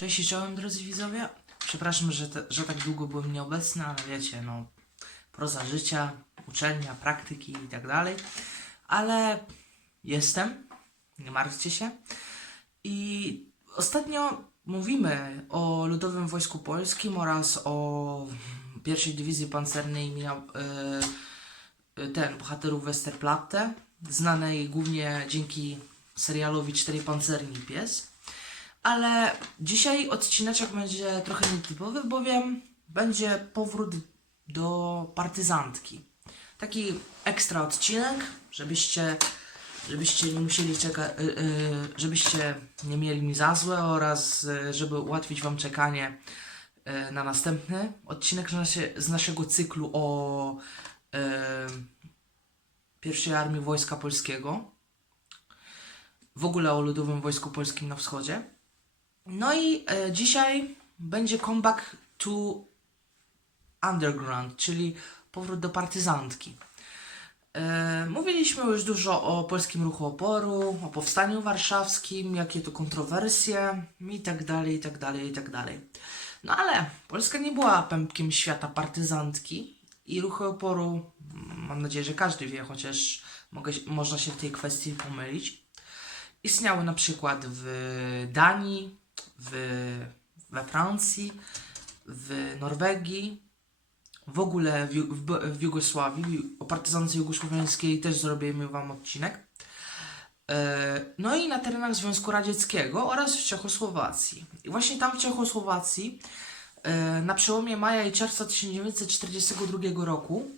Cześć i czołem drodzy widzowie. Przepraszam, że, te, że tak długo byłem nieobecny, ale wiecie, no, proza życia, uczelnia, praktyki i tak dalej. Ale jestem, nie martwcie się. I ostatnio mówimy o Ludowym Wojsku Polskim oraz o pierwszej dywizji pancernej imienia e, ten, bohaterów Westerplatte, znanej głównie dzięki serialowi Cztery Pancerni Pies. Ale dzisiaj odcineczek będzie trochę nietypowy, bowiem będzie powrót do partyzantki. Taki ekstra odcinek, żebyście, żebyście nie musieli czekać, żebyście nie mieli mi za złe oraz y, żeby ułatwić wam czekanie y, na następny odcinek z, naszego cyklu o y, pierwszej armii Wojska Polskiego. W ogóle o Ludowym Wojsku Polskim na wschodzie. No i e, dzisiaj będzie comeback to underground, czyli powrót do partyzantki. E, mówiliśmy już dużo o polskim ruchu oporu, o powstaniu warszawskim, jakie to kontrowersje i tak dalej, i tak dalej, i tak dalej. No ale Polska nie była pępkiem świata partyzantki i ruchy oporu, mm, mam nadzieję, że każdy wie, chociaż mogę, można się w tej kwestii pomylić. Istniały na przykład w Danii, w, we Francji, w Norwegii, w ogóle w, w, w Jugosławii. O partyzance jugosłowiańskiej też zrobimy Wam odcinek. E, No i na terenach Związku Radzieckiego oraz w Czechosłowacji. I właśnie tam w Czechosłowacji e, na przełomie maja i czerwca 1942 roku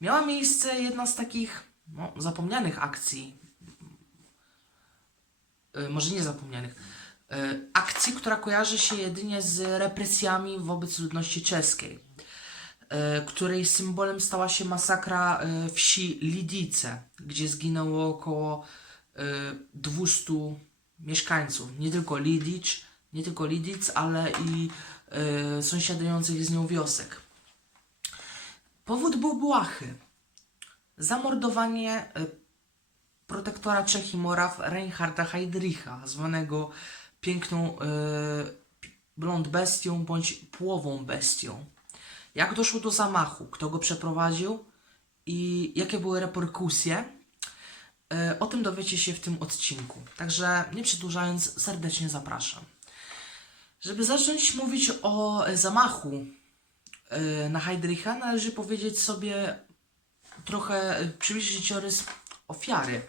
miała miejsce jedna z takich no, zapomnianych akcji e, może nie zapomnianych, akcji, która kojarzy się jedynie z represjami wobec ludności czeskiej, e, której symbolem stała się masakra e, wsi Lidice, gdzie zginęło około e, 200 mieszkańców, nie tylko Lidic, nie tylko Lidic, ale i e, sąsiadujących z nią wiosek. Powód był błahy. Zamordowanie e, protektora Czech i Moraw Reinharda Heydricha, zwanego piękną e, blond bestią bądź płową bestią. Jak doszło do zamachu, kto go przeprowadził i jakie były reperkusje, e, o tym dowiecie się w tym odcinku. Także nie przedłużając, serdecznie zapraszam. Żeby zacząć mówić o zamachu e, na Heydricha, należy powiedzieć sobie trochę, przybliżyć życiorys ofiary,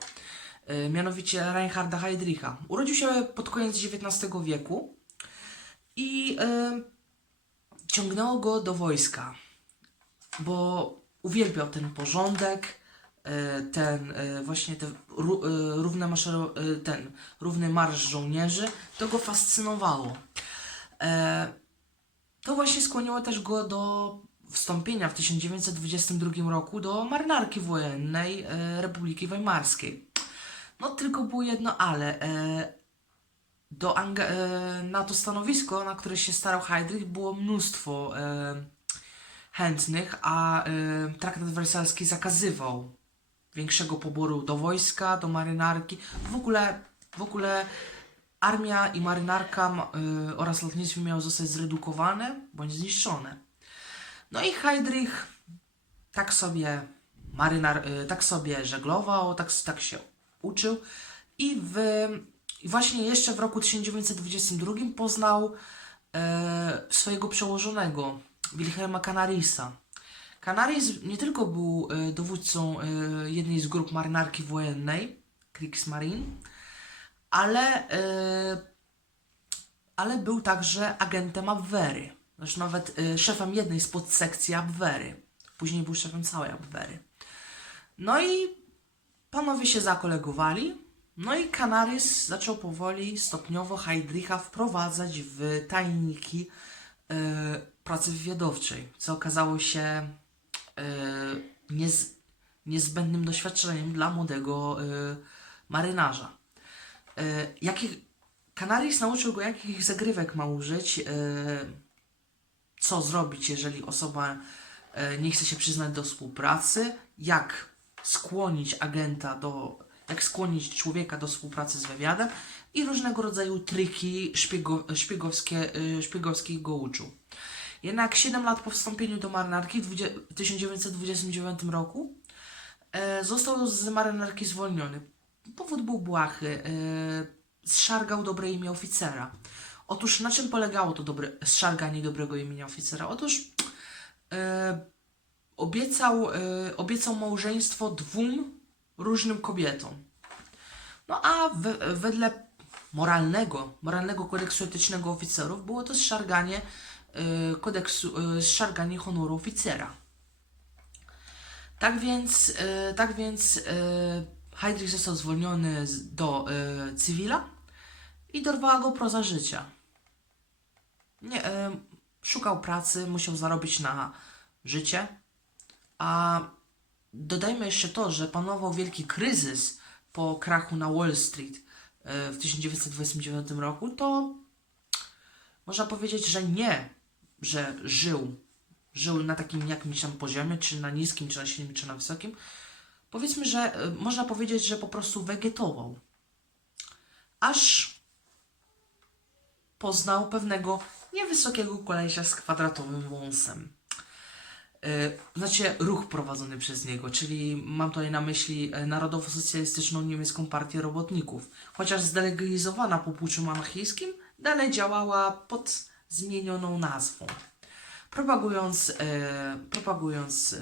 mianowicie Reinharda Heydricha. Urodził się pod koniec XIX wieku i e, ciągnęło go do wojska, bo uwielbiał ten porządek, e, ten e, właśnie te ró, e, równe e, ten równy marsz żołnierzy, to go fascynowało. E, to właśnie skłoniło też go do wstąpienia w 1922 roku do marynarki wojennej e, Republiki Weimarskiej. No tylko było jedno ale. E, do e, na to stanowisko, na które się starał Heydrich, było mnóstwo e, chętnych, a e, traktat wersalski zakazywał większego poboru do wojska, do marynarki. W ogóle, w ogóle armia i marynarka ma- e, oraz lotnictwo miały zostać zredukowane bądź zniszczone. No i Heydrich tak sobie marynar, y, tak sobie żeglował, tak, tak się uczył i w, właśnie jeszcze w roku 1922 poznał e, swojego przełożonego Wilhelma Canarisa. Canaris nie tylko był e, dowódcą e, jednej z grup marynarki wojennej, Kriegsmarine, ale e, ale był także agentem Abwehry. Zresztą nawet y, szefem jednej z podsekcji Abwehry. Później był szefem całej Abwehry. No i panowie się zakolegowali. No i Canarys zaczął powoli, stopniowo Heydricha wprowadzać w tajniki y, pracy wywiadowczej, co okazało się y, niez, niezbędnym doświadczeniem dla młodego y, marynarza. Y, jakich, Canaris nauczył go, jakich zagrywek ma użyć, e, co zrobić, jeżeli osoba e, nie chce się przyznać do współpracy, jak skłonić agenta do, jak skłonić człowieka do współpracy z wywiadem, i różnego rodzaju triki szpiego, szpiegowskie, y, szpiegowskie go uczył. Jednak 7 lat po wstąpieniu do marynarki w dwudzie- 1929 roku e, został z marynarki zwolniony. Powód był błahy. E, zszargał dobre imię oficera. Otóż na czym polegało to dobre, zszarganie dobrego imienia oficera? Otóż e, obiecał, e, obiecał małżeństwo dwóm różnym kobietom. No a we, wedle moralnego, moralnego kodeksu etycznego oficerów było to zszarganie e, kodeksu, e, zszarganie honoru oficera. Tak więc, tak więc Heydrich został zwolniony do cywila i dorwała go proza życia. Nie, szukał pracy, musiał zarobić na życie, a dodajmy jeszcze to, że panował wielki kryzys po krachu na Wall Street e, w 1929 roku, to można powiedzieć, że nie, że żył, żył na takim jakimś tam poziomie, czy na niskim, czy na średnim, czy na wysokim. Powiedzmy, że e, można powiedzieć, że po prostu wegetował. Aż poznał pewnego niewysokiego kolesia z kwadratowym wąsem. E, Znaczy ruch prowadzony przez niego, czyli mam tutaj na myśli e, Narodowo-Socjalistyczną Niemiecką Partię Robotników. Chociaż zdelegalizowana po puczu monarchijskim, dalej działała pod zmienioną nazwą. Propagując, e, propagując e,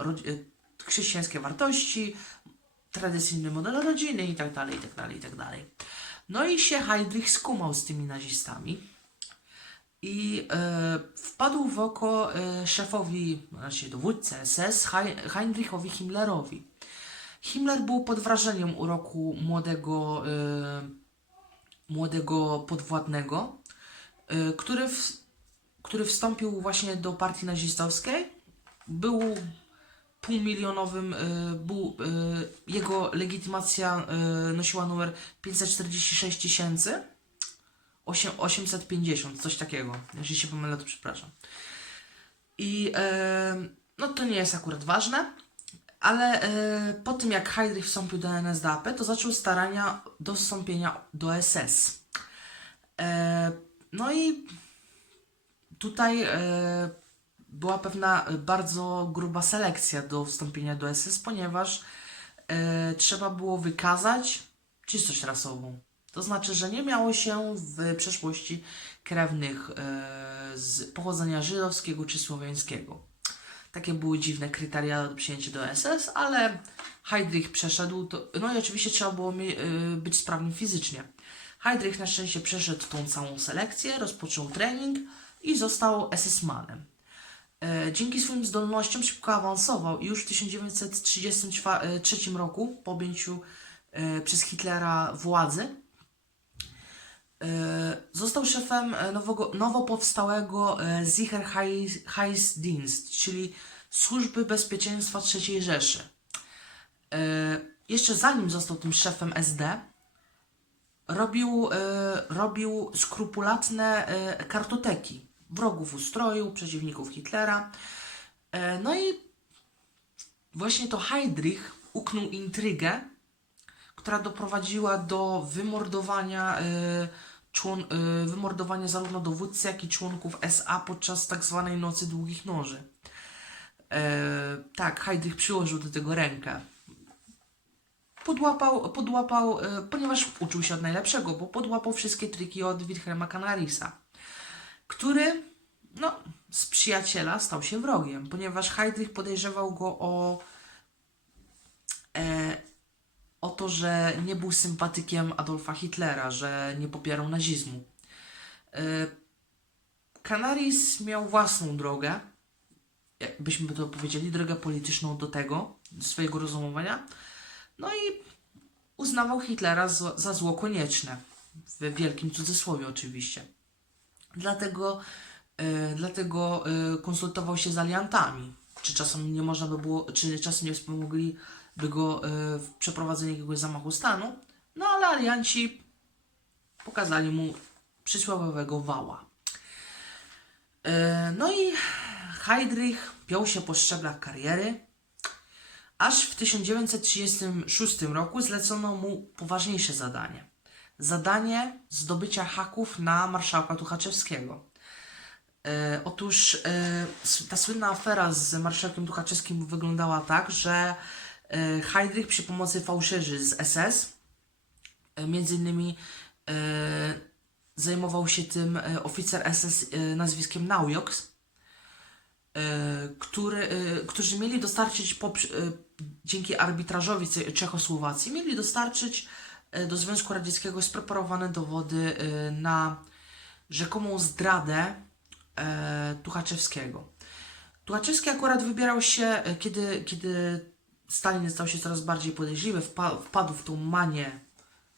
e, chrześcijańskie wartości, tradycyjny model rodziny itd., itd., itd. No i się Heydrich skumał z tymi nazistami i e, wpadł w oko e, szefowi, znaczy dowódcy SS, Hei- Heinrichowi Himmlerowi. Himmler był pod wrażeniem uroku młodego, e, młodego podwładnego, e, który, w, który wstąpił właśnie do partii nazistowskiej. Był półmilionowym, e, był, e, jego legitymacja e, nosiła numer 546 tysięcy. 8, 850, coś takiego. Jeżeli się pomylę, to przepraszam. I e, no to nie jest akurat ważne, ale e, po tym jak Heydrich wstąpił do NSDAP, to zaczął starania do wstąpienia do SS. E, no i tutaj e, była pewna bardzo gruba selekcja do wstąpienia do SS, ponieważ e, trzeba było wykazać czystość rasową. To znaczy, że nie miało się w przeszłości krewnych e, z pochodzenia żydowskiego czy słowiańskiego. Takie były dziwne kryteria do przyjęcia do SS, ale Heydrich przeszedł to. No i oczywiście trzeba było e, być sprawnym fizycznie. Heydrich na szczęście przeszedł tą całą selekcję, rozpoczął trening i został SS-manem. E, Dzięki swoim zdolnościom szybko awansował i już w 1933 roku, po objęciu przez Hitlera władzy, został szefem e, nowego, nowo powstałego e, Sicherheitsdienst, czyli Służby Bezpieczeństwa III Rzeszy. E, Jeszcze zanim został tym szefem SD, robił, e, robił skrupulatne e, kartoteki wrogów ustroju, przeciwników Hitlera. E, no i właśnie to Heydrich uknął intrygę, która doprowadziła do wymordowania, e, człon, e, wymordowania zarówno dowódcy, jak i członków SA podczas tak zwanej Nocy Długich Noży. E, tak, Heydrich przyłożył do tego rękę podłapał, podłapał ponieważ uczył się od najlepszego, bo podłapał wszystkie triki od Wilhelma Canarisa, który, no, z przyjaciela stał się wrogiem, ponieważ Heydrich podejrzewał go o, e, o to, że nie był sympatykiem Adolfa Hitlera, że nie popierał nazizmu. E, Canaris miał własną drogę, jakbyśmy to powiedzieli, drogę polityczną do tego, swojego rozumowania, no i uznawał Hitlera za, zło konieczne. W wielkim cudzysłowie oczywiście. Dlatego, e, dlatego e, konsultował się z aliantami. Czy czasem nie można by było, czy czasem nie wspomogliby go e, w przeprowadzeniu jakiegoś zamachu stanu. No ale alianci pokazali mu przysłowiowego wała. E, no i Heydrich piął się po szczeblach kariery, Aż w 1936 roku zlecono mu poważniejsze zadanie. Zadanie zdobycia haków na marszałka Tuchaczewskiego. E, otóż e, ta słynna afera z marszałkiem Tuchaczewskim wyglądała tak, że Heydrich przy pomocy fałszerzy z SS, e, między innymi e, zajmował się tym e, oficer SS e, nazwiskiem Naujoks, e, który, e, którzy mieli dostarczyć e, dzięki arbitrażowi Czechosłowacji, mieli dostarczyć e, do Związku Radzieckiego spreparowane dowody e, na rzekomą zdradę e, Tuchaczewskiego. Tuchaczewski akurat wybierał się, e, kiedy, kiedy Stalin stał się coraz bardziej podejrzliwy, wpa- wpadł w tą manię,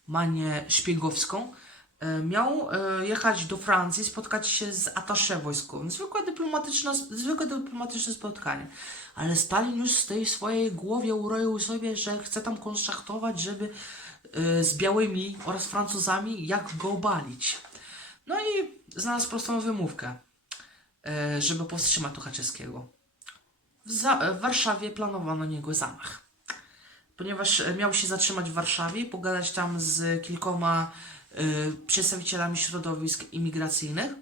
manię szpiegowską, e, miał e, jechać do Francji, spotkać się z atasze wojskowym. Zwykłe dyplomatyczne, zwykłe dyplomatyczne spotkanie. Ale Stalin już w tej swojej głowie uroił sobie, że chce tam konszachtować, żeby e, z białymi oraz Francuzami jak go obalić. No i znalazł prostą wymówkę, żeby powstrzymać Tuchaczewskiego. W, za- w Warszawie planowano niego zamach. Ponieważ e, miał się zatrzymać w Warszawie, pogadać tam z kilkoma e, przedstawicielami środowisk imigracyjnych,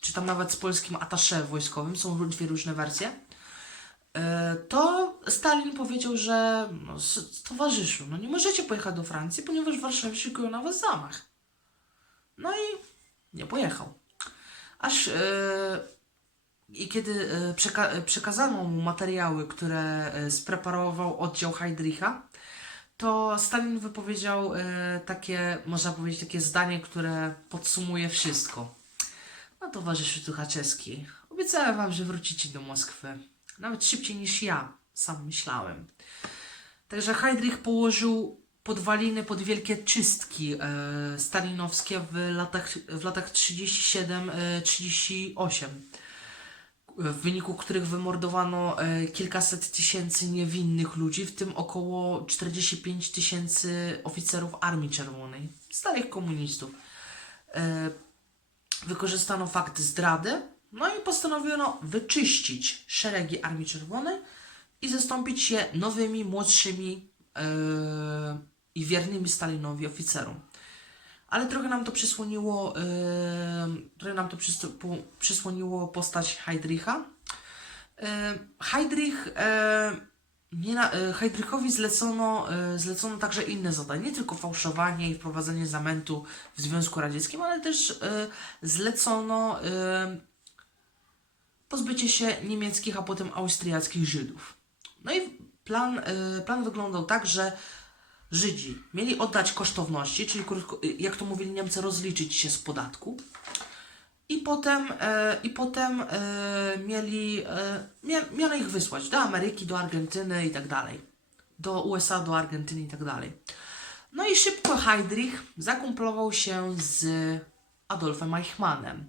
czy tam nawet z polskim atasze wojskowym, są dwie różne wersje, e, to Stalin powiedział, że no, towarzyszu, no nie możecie pojechać do Francji, ponieważ w Warszawie szykują na was zamach. No i nie pojechał. Aż e, i kiedy e, przeka- e, przekazano mu materiały, które e, spreparował oddział Heydricha, to Stalin wypowiedział takie, można powiedzieć, takie zdanie, które podsumuje wszystko. No towarzyszu Tuchaczewski, obiecałem wam, że wrócicie do Moskwy. Nawet szybciej niż ja sam myślałem. Także Heydrich położył podwaliny pod wielkie czystki stalinowskie w latach, w latach 37-38, w wyniku których wymordowano e, kilkaset tysięcy niewinnych ludzi, w tym około 45 tysięcy oficerów Armii Czerwonej, starych komunistów. E, wykorzystano fakt zdrady, no i postanowiono wyczyścić szeregi Armii Czerwonej i zastąpić je nowymi, młodszymi e, i wiernymi Stalinowi oficerom. Ale trochę nam to przysłoniło, e, trochę nam to przysłoniło postać Heydricha. E, Heydrich, e, nie na, e, Heydrichowi zlecono, e, zlecono także inne zadania, nie tylko fałszowanie i wprowadzenie zamętu w Związku Radzieckim, ale też e, zlecono e, pozbycie się niemieckich, a potem austriackich Żydów. No i plan, y, plan wyglądał tak, że Żydzi mieli oddać kosztowności, czyli jak to mówili Niemcy, rozliczyć się z podatku. I potem, e, i potem e, mieli, e, mia, miano ich wysłać do Ameryki, do Argentyny i tak dalej. Do USA, do Argentyny i tak dalej. No i szybko Heydrich zakumplował się z Adolfem Eichmannem,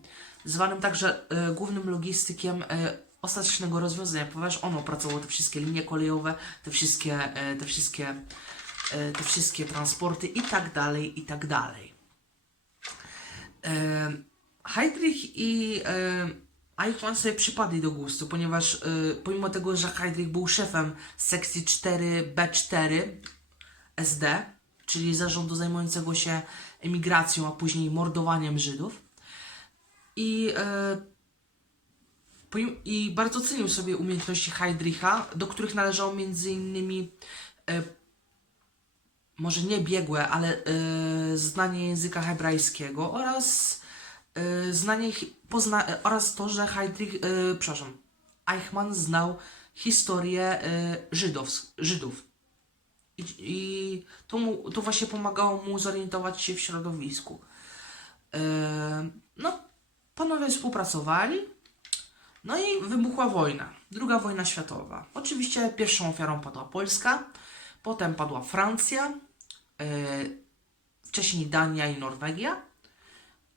zwanym także e, głównym logistykiem e, ostatecznego rozwiązania, ponieważ on opracował te wszystkie linie kolejowe, te wszystkie, e, te wszystkie, te wszystkie transporty i tak dalej, i tak dalej. E, Heydrich i e, Eichmann sobie przypadli do gustu, ponieważ e, pomimo tego, że Heydrich był szefem sekcji 4B4 SD, czyli zarządu zajmującego się emigracją, a później mordowaniem Żydów. I, e, I bardzo cenił sobie umiejętności Heydricha, do których innymi e, może nie biegłe, ale e, znanie języka hebrajskiego oraz e, znanie pozna- oraz to, że Heydrich, e, przepraszam, Eichmann znał historię e, Żydows- Żydów. I, i to, mu, to właśnie pomagało mu zorientować się w środowisku. E, no, panowie współpracowali. No i wybuchła wojna. Druga wojna światowa. Oczywiście pierwszą ofiarą padła Polska, potem padła Francja, wcześniej Dania i Norwegia,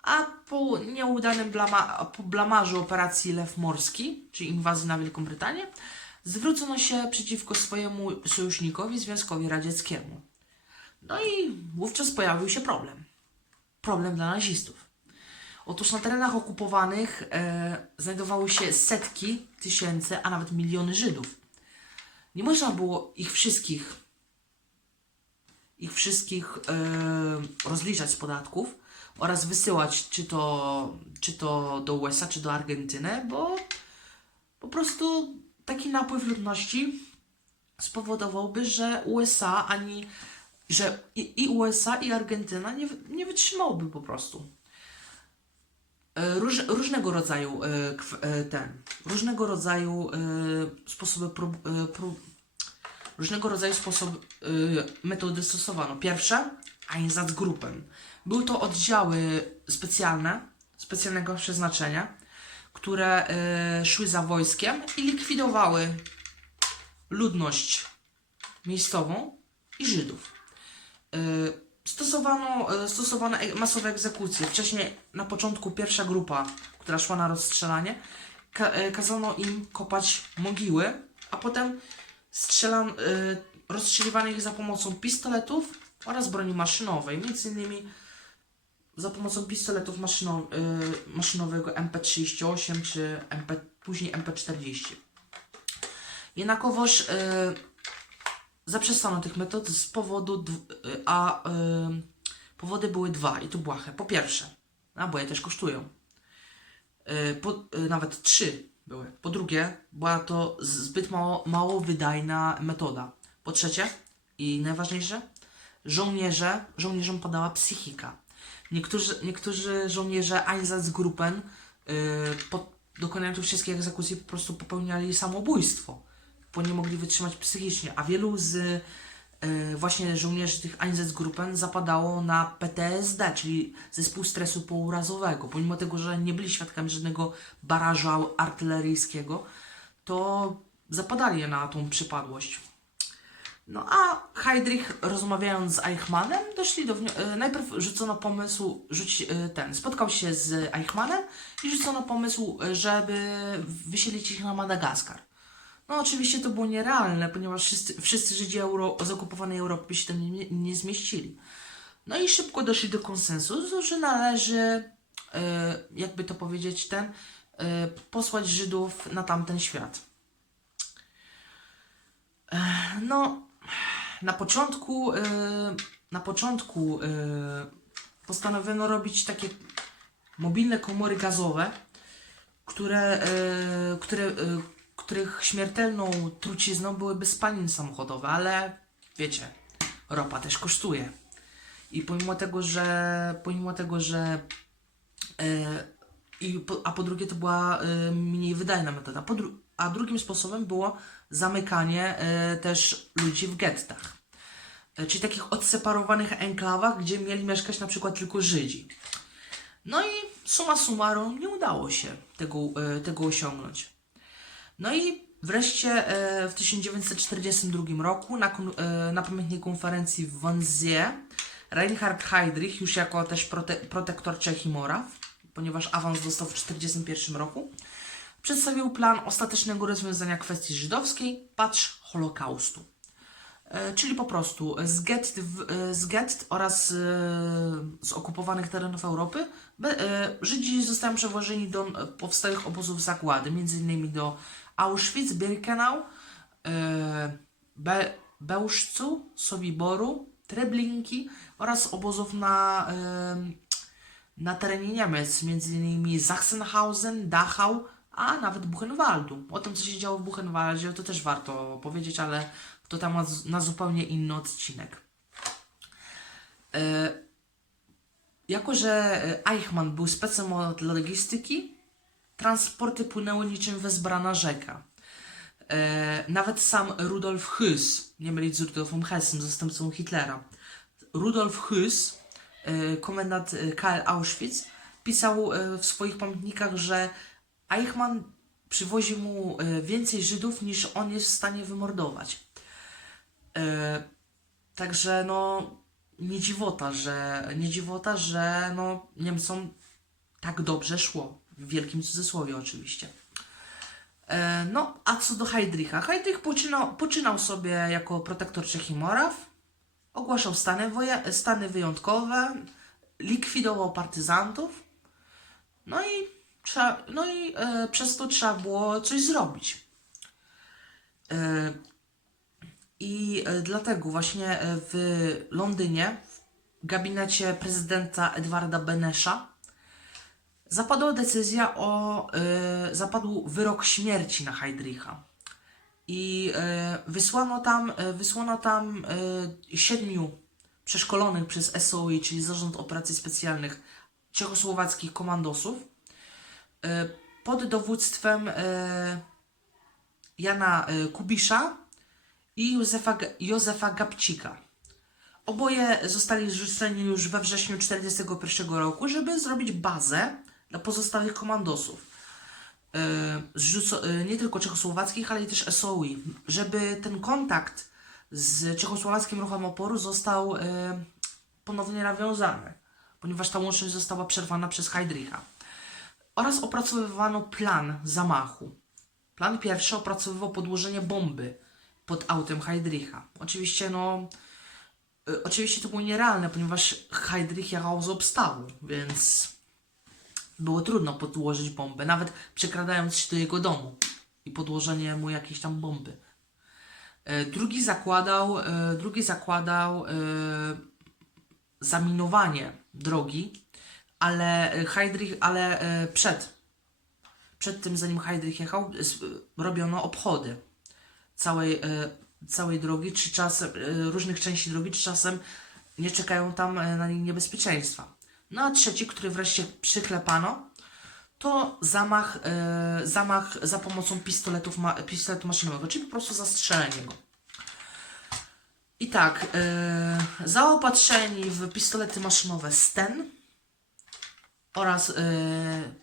a po nieudanym blama, po blamarzu operacji Lew Morski, czyli inwazji na Wielką Brytanię, zwrócono się przeciwko swojemu sojusznikowi, Związkowi Radzieckiemu. No i wówczas pojawił się problem. Problem dla nazistów. Otóż na terenach okupowanych e, znajdowały się setki tysięcy, a nawet miliony Żydów. nie można było ich wszystkich ich wszystkich e, rozliczać z podatków oraz wysyłać czy to, czy to do USA, czy do Argentyny, bo po prostu taki napływ ludności spowodowałby, że USA ani że i, i USA i Argentyna nie, nie wytrzymałoby po prostu. E, Róż, różnego rodzaju e, ten, różnego rodzaju sposoby prób, prób, różnego rodzaju sposoby, y, metody stosowano. Pierwsze, Einsatzgruppen. Były to oddziały specjalne, specjalnego przeznaczenia, które y, szły za wojskiem i likwidowały ludność miejscową i Żydów. Y, stosowano, y, stosowano masowe egzekucje. Wcześniej, na początku, pierwsza grupa, która szła na rozstrzelanie, ka- y, kazano im kopać mogiły, a potem strzelan, y, rozstrzeliwano ich za pomocą pistoletów oraz broni maszynowej. Między innymi za pomocą pistoletów maszyno, y, maszynowego MP38 czy MP, później MP40. Jednakowoż y, zaprzestano tych metod z powodu, y, a y, powody były dwa i tu błahe. Po pierwsze, a bo je też kosztują. Y, po, y, nawet trzy były. Po drugie, była to zbyt mało, mało wydajna metoda. Po trzecie, i najważniejsze, żołnierze, żołnierzom padała psychika. Niektórzy, niektórzy żołnierze Einsatzgruppen yy, po dokonaniu tych wszystkich egzekucji po prostu popełniali samobójstwo, bo nie mogli wytrzymać psychicznie, a wielu z właśnie żołnierzy tych Einsatzgruppen zapadało na PTSD, czyli zespół stresu pourazowego. Pomimo tego, że nie byli świadkami żadnego barażu artyleryjskiego, to zapadali na tą przypadłość. No a Heydrich rozmawiając z Eichmannem doszli do e, najpierw rzucono pomysł, rzuć, e, ten, spotkał się z Eichmannem i rzucono pomysł, żeby wysiedlić ich na Madagaskar. No oczywiście to było nierealne, ponieważ wszyscy, wszyscy Żydzi Euro, z okupowanej Europy się tam nie, nie zmieścili. No i szybko doszli do konsensusu, że należy, e, jakby to powiedzieć, ten, e, posłać Żydów na tamten świat. No, na początku, na początku postanowiono robić takie mobilne komory gazowe, które, które, których śmiertelną trucizną byłyby spaliny samochodowe, ale wiecie, ropa też kosztuje. I pomimo tego, że pomimo tego, że e, i a po drugie to była e, mniej wydajna metoda. Dru- a drugim sposobem było zamykanie e, też ludzi w gettach. Czyli takich odseparowanych enklawach, gdzie mieli mieszkać na przykład tylko Żydzi. No i summa summarum nie udało się tego, tego osiągnąć. No i wreszcie e, w 1942 roku na, e, na pamiętnej konferencji w Wannsee Reinhard Heydrich, już jako też prote- protektor Czech i Moraw, ponieważ awans dostał w 1941 roku, przedstawił plan ostatecznego rozwiązania kwestii żydowskiej, patrz Holokaustu. E, czyli po prostu z gett, z gett oraz z okupowanych terenów Europy Żydzi zostają przewożeni do powstałych obozów zagłady, m.in. do Auschwitz, Birkenau, e, Be, Bełżcu, Treblinki oraz obozów na, e, na terenie Niemiec, m.in. Sachsenhausen, Dachau, a nawet Buchenwaldu. O tym, co się działo w Buchenwaldzie, to też warto powiedzieć, ale to temat na zupełnie inny odcinek. E, jako, że Eichmann był specem od logistyki, transporty płynęły niczym wezbrana rzeka. E, nawet sam Rudolf Hüss, nie mylić z Rudolfem Hessem, zastępcą Hitlera, Rudolf Hüss, e, komendant e, KL Auschwitz, pisał w swoich pamiętnikach, że Eichmann przywozi mu więcej Żydów niż on jest w stanie wymordować. Także no nie dziwota, że nie dziwota, że no Niemcom tak dobrze szło. W wielkim cudzysłowie oczywiście. E, no, a co do Heydricha? Heydrich poczynał, poczynał sobie jako protektor Czech i Moraw, ogłaszał stany, woje, stany wyjątkowe, likwidował partyzantów, no i, no i e, przez to trzeba było coś zrobić. E, I e, dlatego właśnie e, w Londynie, w gabinecie prezydenta Edwarda Benesha, zapadła decyzja o. E, zapadł wyrok śmierci na Heydricha. I e, wysłano tam, e, wysłano tam siedmiu przeszkolonych przez SOI, czyli Zarząd Operacji Specjalnych czechosłowackich komandosów, pod dowództwem Jana Kubisza i Józefa, Józefa Gabcika. Oboje zostali zrzuceni już we wrześniu 1941 roku, żeby zrobić bazę dla pozostałych komandosów. E, e, nie tylko czechosłowackich, ale i też SOI, żeby ten kontakt z czechosłowackim ruchem oporu został e, ponownie nawiązany, ponieważ ta łączność została przerwana przez Heydricha. Oraz opracowywano plan zamachu. Plan pierwszy opracowywał podłożenie bomby pod autem Heydricha. Oczywiście, no, oczywiście to było nierealne, ponieważ Heydrich jechał z obstawu, więc było trudno podłożyć bombę, nawet przekradając się do jego domu i podłożenie mu jakiejś tam bomby. E, Drugi zakładał, e, drugi zakładał e, zaminowanie drogi, ale Heydrich, ale przed, przed tym, zanim Heydrich jechał, robiono obchody całej, całej drogi, czy czasem, różnych części drogi, czy czasem nie czekają tam na niebezpieczeństwa. No a trzeci, który wreszcie przyklepano, to zamach, e, zamach za pomocą pistoletów ma, pistoletu maszynowego, czyli po prostu zastrzelenie go. I tak, e, zaopatrzeni w pistolety maszynowe Sten oraz e,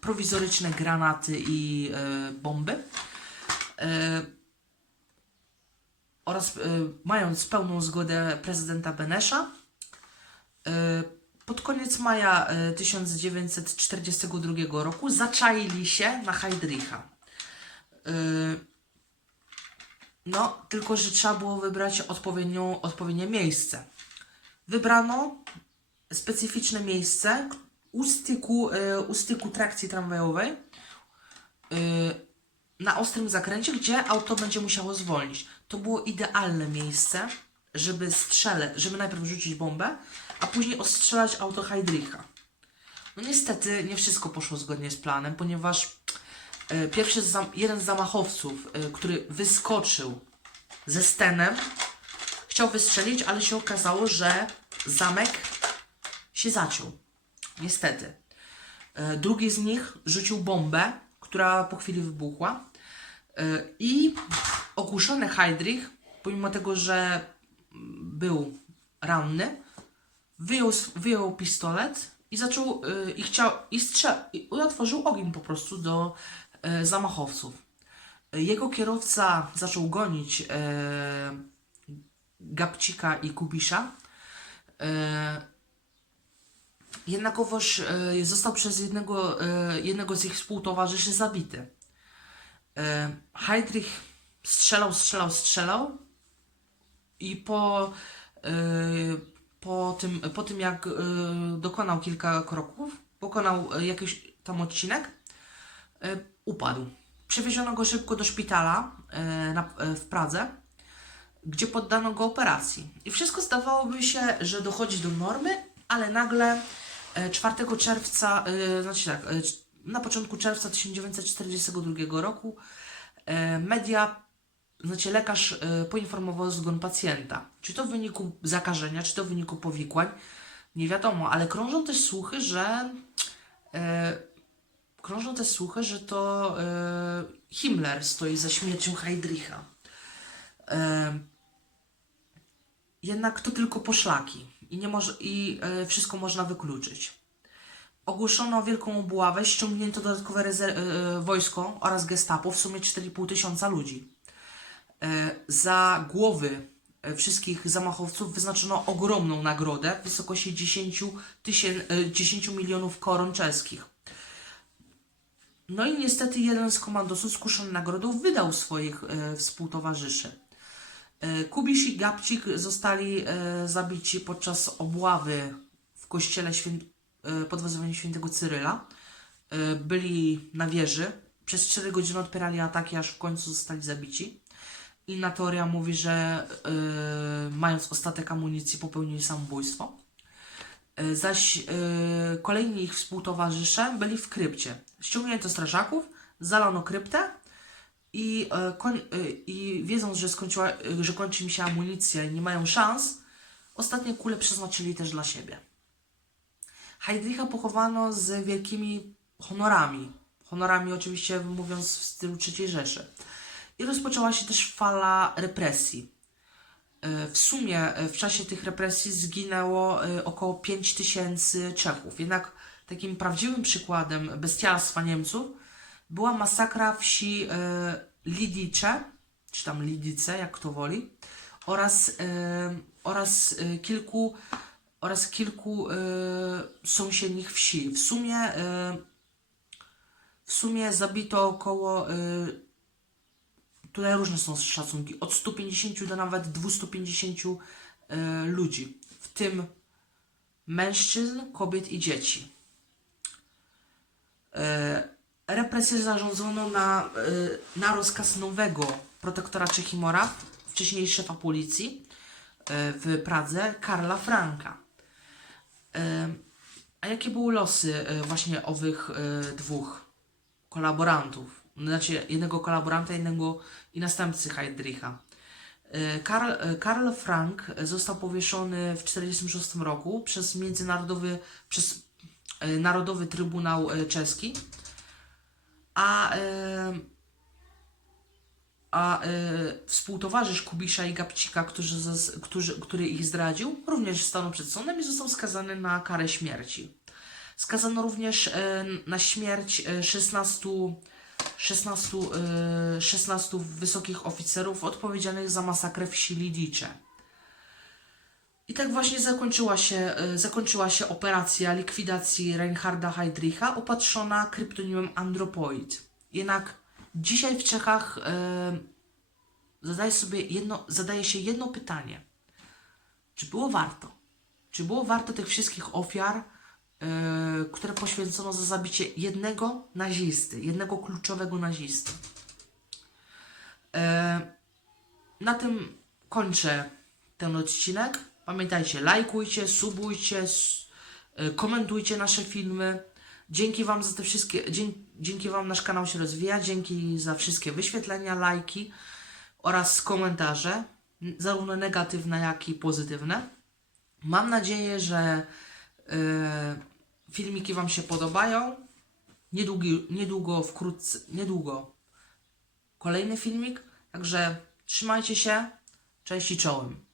prowizoryczne granaty i e, bomby e, oraz e, mając pełną zgodę prezydenta Benesza, e, pod koniec maja e, 1942 roku zaczaili się na Heydricha. E, No, tylko że trzeba było wybrać odpowiednią, odpowiednie miejsce. Wybrano specyficzne miejsce u styku, e, u styku trakcji tramwajowej e, na ostrym zakręcie, gdzie auto będzie musiało zwolnić. To było idealne miejsce, żeby strzelę, żeby najpierw rzucić bombę, a później ostrzelać auto Heydricha. No niestety nie wszystko poszło zgodnie z planem, ponieważ e, pierwszy z jeden z zamachowców, e, który wyskoczył ze stenem, chciał wystrzelić, ale się okazało, że zamek się zaciął. Niestety. E, Drugi z nich rzucił bombę, która po chwili wybuchła. I ogłuszony Heydrich, pomimo tego, że był ranny, wyjął, wyjął pistolet i zaczął y, i chciał i strzel i otworzył ogień po prostu do y, zamachowców. Jego kierowca zaczął gonić y, Gabcika i Kubisza. Y, jednakowoż y, został przez jednego, y, jednego z ich współtowarzyszy zabity. Y, Heydrich strzelał, strzelał, strzelał i po, y, po, tym, po tym, jak y, dokonał kilka kroków, pokonał y, jakiś tam odcinek, y, upadł. Przewieziono go szybko do szpitala w Pradze, gdzie poddano go operacji. I wszystko zdawałoby się, że dochodzi do normy, ale nagle y, 4 czerwca, znaczy tak, na początku czerwca 1942 roku media znaczy lekarz y, poinformował o zgon pacjenta. Czy to w wyniku zakażenia, czy to w wyniku powikłań, nie wiadomo, ale krążą też słuchy, że y, krążą też słuchy, że to y, Himmler stoi za śmiercią Heydricha. Y, jednak to tylko poszlaki i, nie może, i y, wszystko można wykluczyć. Ogłoszono wielką obławę, ściągnięto dodatkowe wojsko oraz gestapo, w sumie 4,5 tysiąca ludzi. E, za głowy e, wszystkich zamachowców wyznaczono ogromną nagrodę w wysokości 10, tysien, e, 10 milionów koron czeskich. No i niestety jeden z komandosów skuszony nagrodą wydał swoich współtowarzyszy. Kubisz i Gabcik zostali zabici podczas obławy w kościele święt, pod wezwaniem świętego Cyryla. Byli na wieży. Przez 4 godziny odpierali ataki, aż w końcu zostali zabici. Inna teoria mówi, że y, mając ostatek amunicji popełnili samobójstwo. Y, zaś y, kolejni ich współtowarzysze byli w krypcie. Ściągnięto strażaków, zalono kryptę i, e, koń, e, i wiedząc, że, skończyła, e, że kończy mi się amunicja i nie mają szans, ostatnie kule przeznaczyli też dla siebie. Heydricha pochowano z wielkimi honorami. Honorami oczywiście mówiąc w stylu III Rzeszy. I rozpoczęła się też fala represji. E, W sumie e, w czasie tych represji zginęło e, około 5 tysięcy Czechów. Jednak takim prawdziwym przykładem bestialstwa Niemców była masakra wsi Lidice, czy tam Lidice, jak kto woli, oraz, oraz kilku oraz kilku sąsiednich wsi. W sumie w sumie zabito około tutaj różne są szacunki, od 150 do nawet 250 e, ludzi, w tym mężczyzn, kobiet i dzieci. E, represję zarządzono na, e, na rozkaz nowego protektora Czechimora, wcześniej szefa policji w Pradze, Karla Franka. A jakie były losy właśnie owych dwóch kolaborantów? Znaczy jednego kolaboranta jednego i następcy Heydricha. E, Karl, e, Karl Frank został powieszony w 1946 roku przez międzynarodowy, przez e, Narodowy Trybunał Czeski, a, a współtowarzysz Kubisza i Gabcika, którzy, którzy, który ich zdradził, również stanął przed sądem i został skazany na karę śmierci. Skazano również na śmierć e, 16, 16, e, 16 wysokich oficerów odpowiedzialnych za masakrę wsi Lidice. I tak właśnie zakończyła się, e, zakończyła się operacja likwidacji Reinharda Heydricha opatrzona kryptonimem Andropoid. Jednak dzisiaj w Czechach e, zadaje, sobie jedno, zadaje się jedno pytanie. Czy było warto? Czy było warto tych wszystkich ofiar, które poświęcono za zabicie jednego nazisty, jednego kluczowego nazisty? E, na tym kończę ten odcinek. Pamiętajcie, lajkujcie, subujcie, y, komentujcie nasze filmy. Dzięki Wam za te wszystkie, dzięki, dzięki Wam nasz kanał się rozwija, dzięki za wszystkie wyświetlenia, lajki oraz komentarze, zarówno negatywne, jak i pozytywne. Mam nadzieję, że filmiki Wam się podobają. Niedługi, niedługo, wkrótce, niedługo kolejny filmik. Także trzymajcie się. Cześć i czołem.